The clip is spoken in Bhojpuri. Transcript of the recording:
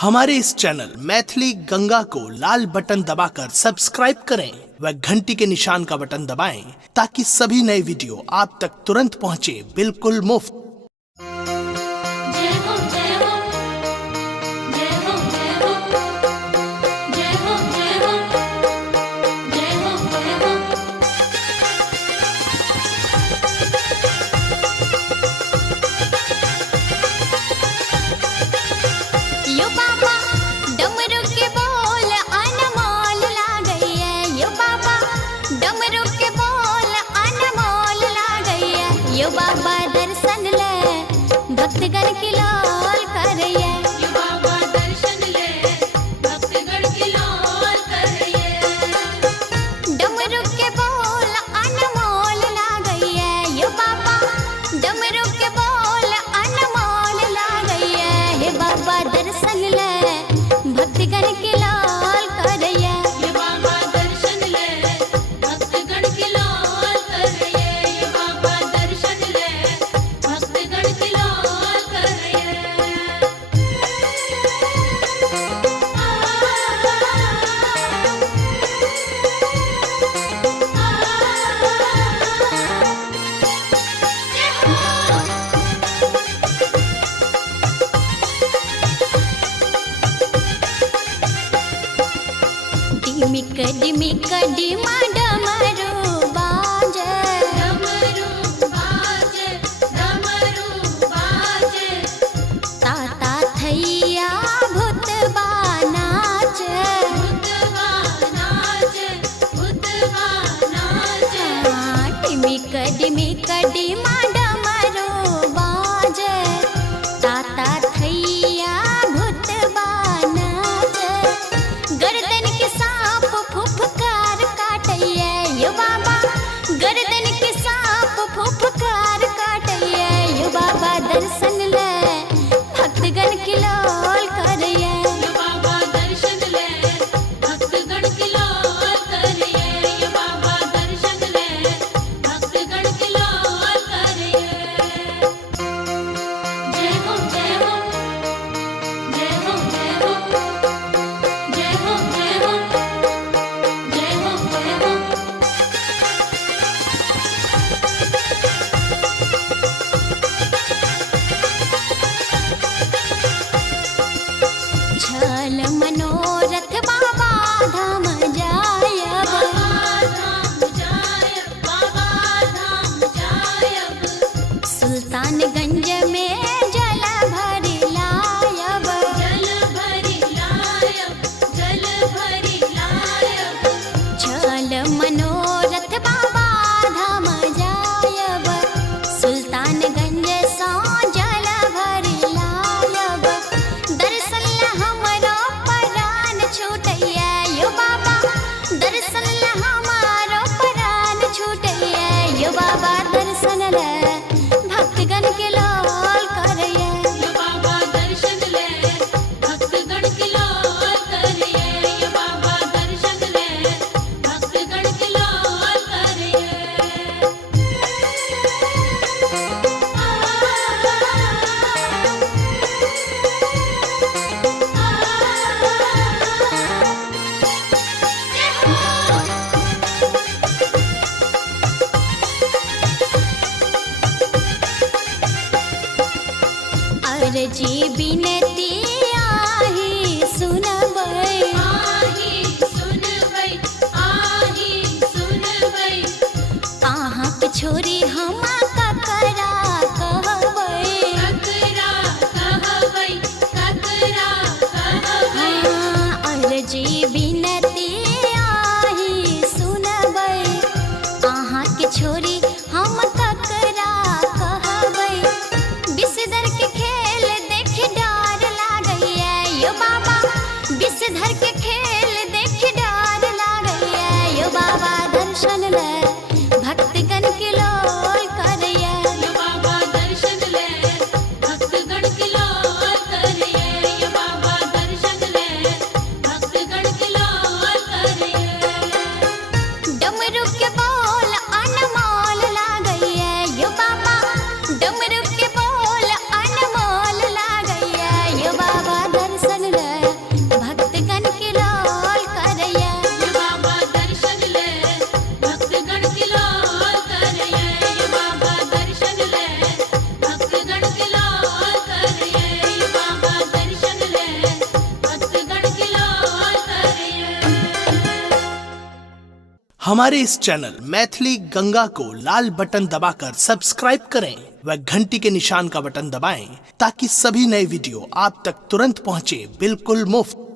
हमारे इस चैनल मैथिली गंगा को लाल बटन दबाकर सब्सक्राइब करें व घंटी के निशान का बटन दबाएं ताकि सभी नए वीडियो आप तक तुरंत पहुंचे बिल्कुल मुफ्त। बाबा दर्शन ले भक्तगण की लाल करैया। यो बाबा दर्शन ले भक्तगण की लाल करैया। डमरू के बोल अनमोल लागैया। यो बाबा डमरू के बोल अनमोल लागैया। हे बाबा दर्शन ले भक्तगण की लाल करैया। यो बाबा दर्शन ले भक्तगण की लाल करैया। यो बाबा दर्शन ले भक्तगण की लाल करैया। डिमिक डिमिक डिमा डमरू बाजे। डमरू बाजे, डमरू बाजे। ताता थैया भूतबा नाचे। भूतबा नाचे, भूतबा नाचे। डिमिक डिमिक डिमा डमरू बाजे। ताता थैया भूतबा नाचे। गर्दन के सांप फुफकार काटैया। यो बाबा गर्दन के सांप फुफकार काटैया। यो बाबा दर्शन ले भक्तगण की लाल करैया। यो बाबा दर्शन ले भक्तगण की लाल करैया। यो बाबा दर्शन ले भक्तगण की लाल करैया। जय हो जय हो जय हो जय हो जय हो जय हो जय हो जय हो। छल मनोरथ बाबा धाम जायब। बाबा धाम जायब, बाबा धाम जायब। सुल्तानगंज में जल भरी लायब। जल भरी लायब, जल भरी लायब। छल मनोरथ बाबा धाम जायब। सुल्तानगंज सा जल भरी लायब। दर्शन ला हमरो प्राण छूटैया। यो बाबा दर्शन ला हमारो प्राण छूटैया। यो बाबा दर्शन ले भक्तगण के लाल करैया। यो बाबा दर्शन ले भक्तगण की लाल करैया। यो बाबा दर्शन ले भक्तगण की लाल करैया। अर्जी बिनती आही सुनबै। आही सुनबै, आही सुनबै। अहाँ के छोरी हम ककरा कहबै। ककरा कहबै, ककरा कहबै। अर्जी बिनती आही सुनबै। अहाँ के छोरी हम ककरा कहबै। विषधर के खेल देख डर लागैया। यो बाबा विषधर के खेल देख डर लागैया। यो बाबा दर्शन ले भक्तगण की लाल करैया। यो बाबा दर्शन ले भक्तगण की लाल करैया। यो बाबा दर्शन ले भक्तगण की लाल करैया। डमरू के बोल अनमोल लागैया। यो बाबा डमरू के बोल अनमोल लागैया। यो बाबा दर्शन ले हमारे इस चैनल मैथिली गंगा को लाल बटन दबाकर सब्सक्राइब करें व घंटी के निशान का बटन दबाएं ताकि सभी नए वीडियो आप तक तुरंत पहुंचे बिल्कुल मुफ्त।